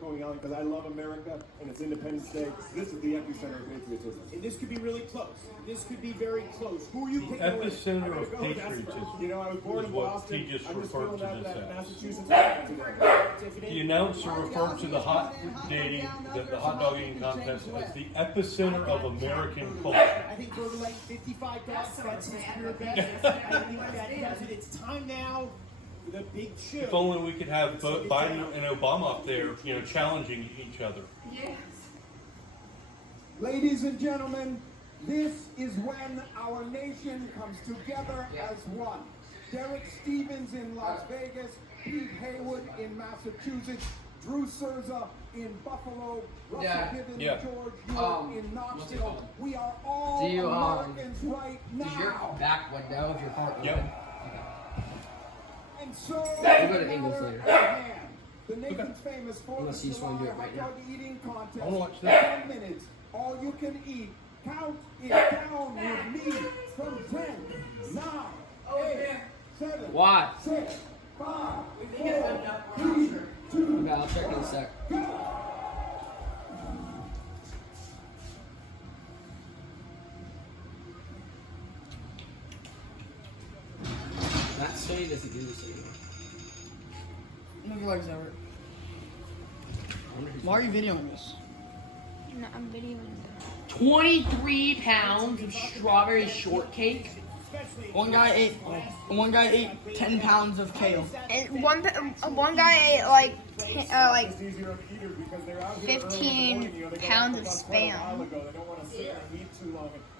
Coney Island because I love America and it's Independence Day. This is the epicenter of patriotism. And this could be really close. This could be very close. Who are you picking? Epicenter of patriotism. You know, I was born in Boston. He just I'm just referred feeling to that this as. Massachusetts today. The announcer referred to the hot dog eating contest as the epicenter of American culture. I think Berger like 55 bucks. That's his career bet. I think that does it. It's time now for the big show. If only we could have both Biden and Obama up there, you know, challenging each other. Yes. Ladies and gentlemen, this is when our nation comes together as one. Derek Stevens in Las Vegas, Pete Haywood in Massachusetts, Drew Cerza in Buffalo, Russell Gibbons, George York in Knoxville. We are all Americans right now. Does your back window if your car open? Yep. And so, We'll go to English later. The nation's famous Unless you just want to do it right now. hot dog eating contest. I wanna watch that. 10 minutes, all you can eat. Count it down with me from 10, 9, 8, 7, Why? 6, 5, 4, 3, 2, Okay, I'll check in a sec. That study doesn't do this anymore. Move your legs over. Why are you videoing this? No, I'm videoing. 23 pounds of strawberry shortcake. One guy ate 10 pounds of kale. And one guy ate like 15 pounds of spam.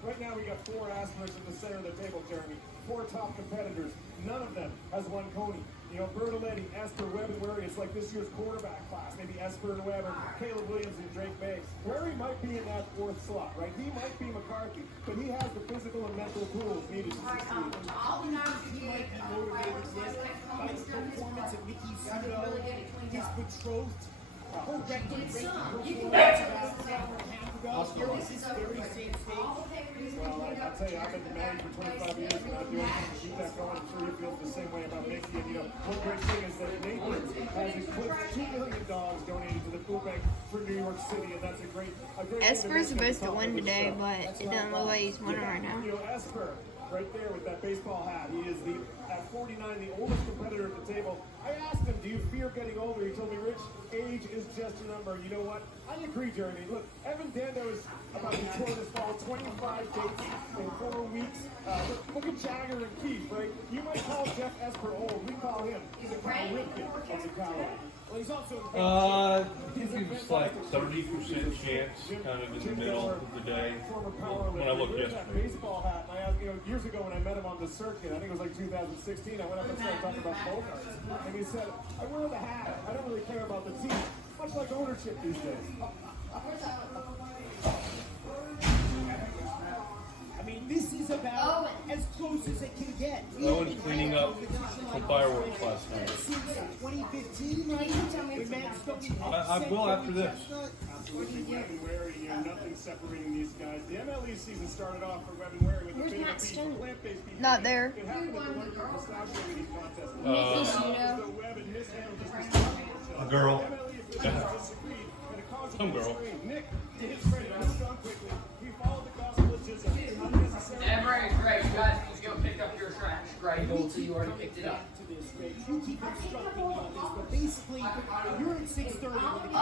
Right now we got 4 asterisks in the center of the table, Jeremy. 4 top competitors. None of them has won Coney. You know, Bertoletti, Esper, Webb, and Wary. It's like this year's quarterback class. Maybe Esper and Webb, Caleb Williams and Drake May. Wary might be in that 4th slot, right? He might be McCarthy, but he has the physical and mental tools needed to succeed. He might be motivated by his performance at Mickey Sudo, his betrothed, record-breaking performance about an hour and a half ago. Here is his very same stage. Well, I'll tell you, I've been married for 25 years and I'm doing anything to keep that going. I'm sure he feels the same way about Mickey. And, you know, one great thing is that Nathan has eclipsed $2 million donated to the food bank for New York City, and that's a great Esper's supposed to win today, but it doesn't look like he's winning right now. You know, Esper, right there with that baseball hat. He is at 49, the oldest competitor at the table. I asked him, do you fear getting older? He told me, Rich, age is just a number. You know what? I agree, Jeremy. Look, Evan Dando is about to tour this fall, 25 dates in 4 weeks. Look at Jagger and Keith, right? You might call Jeff Esper old. We call him the Cal Ripken of the Callaway. Well, he's also I think it's like 30% chance, kind of in the middle of the day. When I looked yesterday. Baseball hat, and I asked, you know, years ago when I met him on the circuit, I think it was like 2016, I went up and started talking about Bogarts. And he said, I wear the hat, I don't really care about the team. Much like ownership these days. I mean, this is about as close as it can get. Owen's cleaning up some fireworks last night. Since 2015, right? I will after this. Absolutely, Webb and Wary, you know, nothing separating these guys. The MLE season started off for Webb and Wary with a bit of beef for plant-based people. Not there. It happened at the Wonderful Pistachio Eating Contest. Mickey Sudo. So Webb and mishandled this pistachio. A girl. MLE officials disagreed, and it caused Some girl. Nick, to his credit, moved on quickly. He followed the gospel of Jism. Unnecessary. Great, you guys need to go pick up your trash. Great, so you already picked it up. You keep instructing me on this, but basically, you're at 6:30. When the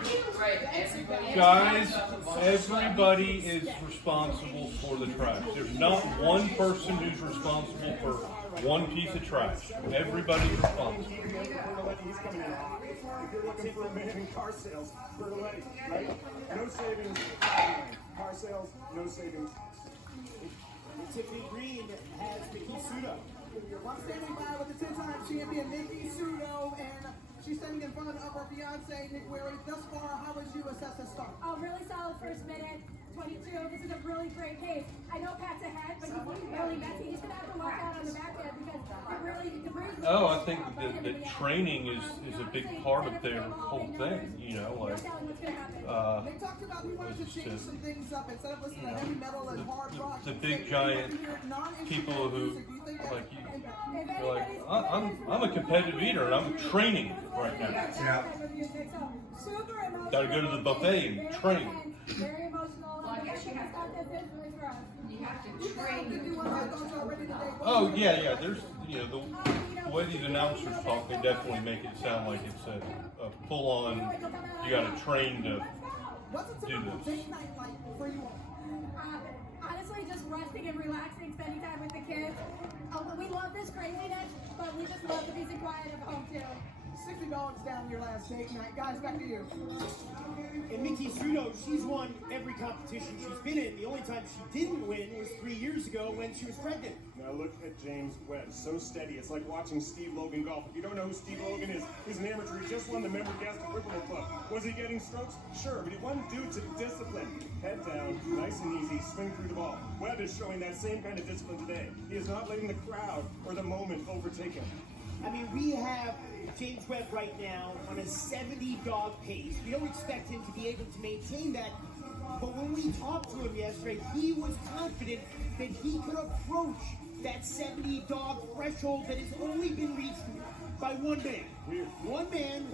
computer's at 6:30. Guys, everybody is responsible for the trash. There's not one person who's responsible for one piece of trash. Everybody's responsible. He's coming in hot. If you're looking for a man in car sales, Bertoletti, right? No savings. Car sales, no savings. Tiffany Green has Mickey Sudo. I'm standing by with the 10-time champion, Mickey Sudo, and she's standing in front of her fiance, Nick Wary. Thus far, how would you assess the start? Really solid first minute. 22. This is a really great pace. I know Pat's ahead, but he's really messy. He's gonna have to watch out on the back end because it really debris. Oh, I think that training is a big part of their whole thing. You know, like They talked about we wanted to change some things up instead of listening to heavy metal and hard rock. the big giant people who like you're like I'm a competitive eater and I'm training right now. Yeah. Got to go to the buffet and train. Very emotional. You have to train. Oh yeah. There's the way these announcers talk, they definitely make it sound like it's a full on. You got to train to do this. Honestly, just resting and relaxing, spending time with the kids. We love this craziness, but we just love the peace and quiet of home too. $60 down your last date night. Guys, back to you. And Mickey Sudo, she's won every competition she's been in. The only time she didn't win was 3 years ago when she was pregnant. Now look at James Webb, so steady. It's like watching Steve Logan golf. If you don't know who Steve Logan is, he's an amateur. He just won the member guest at Whipple Club. Was he getting strokes? Sure, but he wasn't due to discipline. Head down, nice and easy, swing through the ball. Webb is showing that same kind of discipline today. He is not letting the crowd or the moment overtake him. I mean, we have James Webb right now on a 70 dog pace. We don't expect him to be able to maintain that. But when we talked to him yesterday, he was confident that he could approach that 70 dog threshold that has only been reached by one man. One man,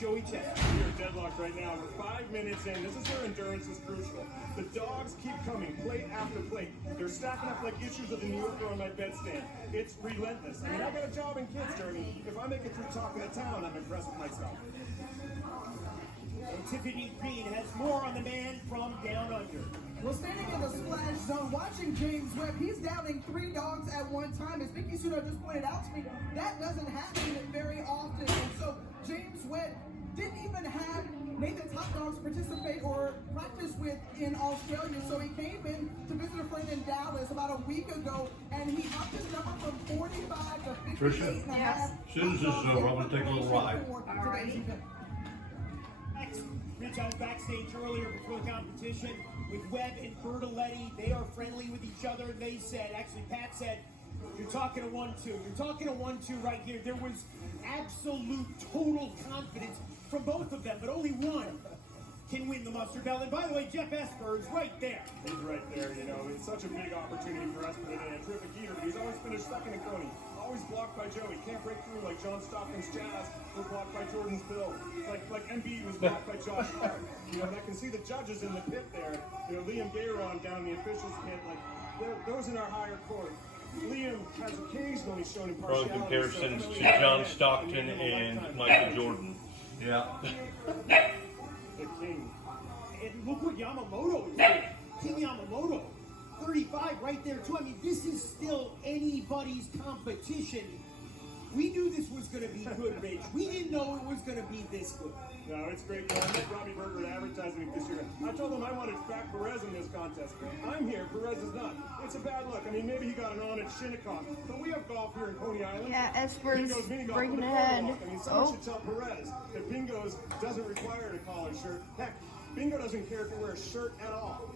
Joey Chestnut. We are deadlocked right now. We're 5 minutes in. This is where endurance is crucial. The dogs keep coming, plate after plate. They're stacking up like issues of the New Yorker on my bedstand. It's relentless. I mean, I got a job in kids, Journey. If I make it through Talk of the Town, I'm impressed with myself. And Tiffany Green has more on the man from down under. Well, standing in the splash zone, watching James Webb, he's downing 3 dogs at one time. As Mickey Sudo just pointed out to me, that doesn't happen very often. And so James Webb didn't even have Nathan Top Dogs participate or practice with in Australia. So he came in to visit a friend in Dallas about a week ago, and he upped his number from 45 to 58 and a half. As soon as this is over, I'm going to take a little ride. Rich, I was backstage earlier before the competition with Webb and Bertoletti. They are friendly with each other. They said, actually Pat said, you're talking a 1-2. You're talking a 1-2 right here. There was absolute total confidence from both of them, but only one can win the mustard belt. And by the way, Jeff Esper is right there. He's right there, you know. It's such a big opportunity for us today. A terrific eater, but he's always finished second in Coney. Always blocked by Joey. Can't break through like John Stockton's Jazz was blocked by Jordan's Bill. Like Embiid was blocked by Josh Hart. You know, and I can see the judges in the pit there. You know, Liam Gayron down in the officials pit. Like, those in our higher court. Liam has occasionally shown impartiality. Drawing comparisons to John Stockton and Michael Jordan. Yeah. The king. And look what Yamamoto is doing. King Yamamoto, 35 right there too. I mean, this is still anybody's competition. We knew this was going to be good, Rich. We didn't know it was going to be this good. No, it's great. You know, I met Robbie Berger advertising this year. I told him I wanted Fat Perez in this contest. I'm here. Perez is not. It's a bad look. I mean, maybe he got an on at Shinnecock, but we have golf here in Coney Island. Yeah, Esper's Bingo's mini golf breaking with a ahead. photo walk. I mean, someone should tell Perez that Bingo's doesn't require a collared shirt. Heck, Bingo doesn't care if you wear a shirt at all.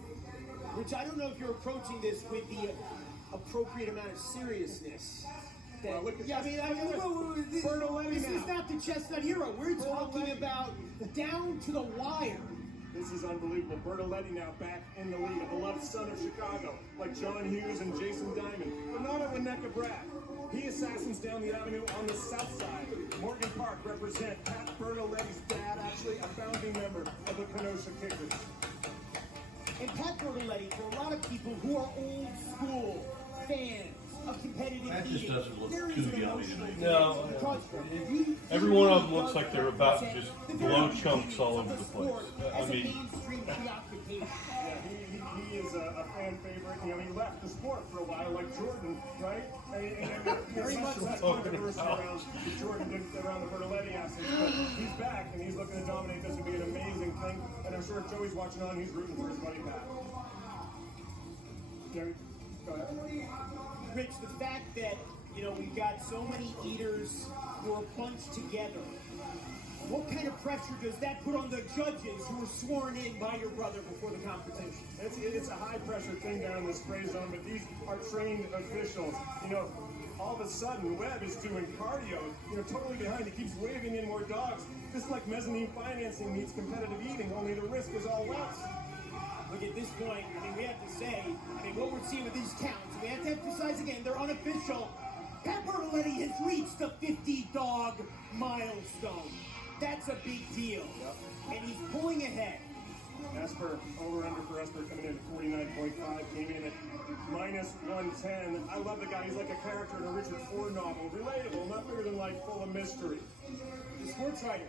Which I don't know if you're approaching this with the appropriate amount of seriousness. Well, look at Yeah, this. this Bertoletti is now. not the Chestnut Hero. We're talking about down to the wire. This is unbelievable. Bertoletti now back in the lead, a beloved son of Chicago, like John Hughes and Jason Diamond, but not a Winnetka brat. He assassins down the avenue on the south side. Morgan Park represent Pat Bertoletti's dad, actually a founding member of the Kenosha Kickers. And Pat Bertoletti, for a lot of people who are old school fans of competitive That just eating, doesn't look there too is an yummy emotional to me. connection No. because Every one of them looks like they're about to just blow chunks all over the place. I as a mean, mainstream preoccupation. Yeah, he is a fan favorite. You know, he left the sport for a while, like Jordan, right? And very much that's controversy around Jordan around the Bertoletti absence. But he's back, and he's looking to dominate. This would be an amazing thing. And I'm sure if Joey's watching on, he's rooting for his buddy Pat. Jerry, go ahead. Rich, the fact that, you know, we've got so many eaters who are bunched together What kind of pressure does that put on the judges who were sworn in by your brother before the competition? It's a high pressure thing down in the spray zone, but these are trained officials. You know, all of a sudden, Webb is doing cardio, totally behind. He keeps waving in more dogs. This is like mezzanine financing meets competitive eating, only the risk is all less. Look, at this point, we have to say, what we're seeing with these counts, we have to emphasize again, they're unofficial. Pat Bertoletti has reached the 50-dog milestone. That's a big deal. And he's pulling ahead. Esper, over-under for Esper coming in at 49.5, came in at -110. I love the guy. He's like a character in a Richard Ford novel. Relatable, not bigger than life, full of mystery. The Sports Writer.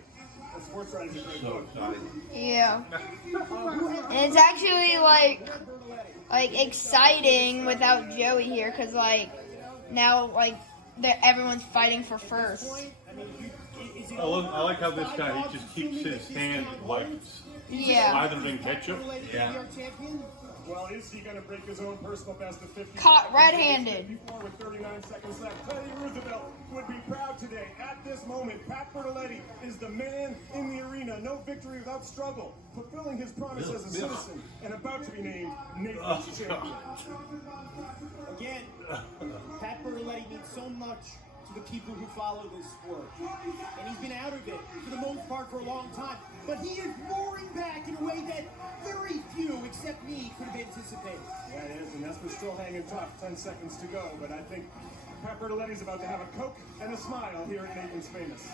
The Sports Writer is a great So book. exciting. Yeah. And it's actually like exciting without Joey here, cause like now everyone's fighting for first. I like how this guy, he just keeps his hand like Yeah. slathered in ketchup. Yeah. Well, is he going to break his own personal best of 50? Caught red-handed. 54 with 39 seconds left. Teddy Roosevelt would be proud today. At this moment, Pat Bertoletti is the man in the arena. No victory without struggle. Fulfilling his promise as a citizen and about to be named Nation's champion. Again, Pat Bertoletti means so much to the people who follow this sport. And he's been out of it, for the most part, for a long time. But he is roaring back in a way that very few, except me, could have anticipated. Yeah, it is, and Esper's still hanging tough. 10 seconds to go, but I think Pat Bertoletti's about to have a Coke and a smile here at Nathan's Famous.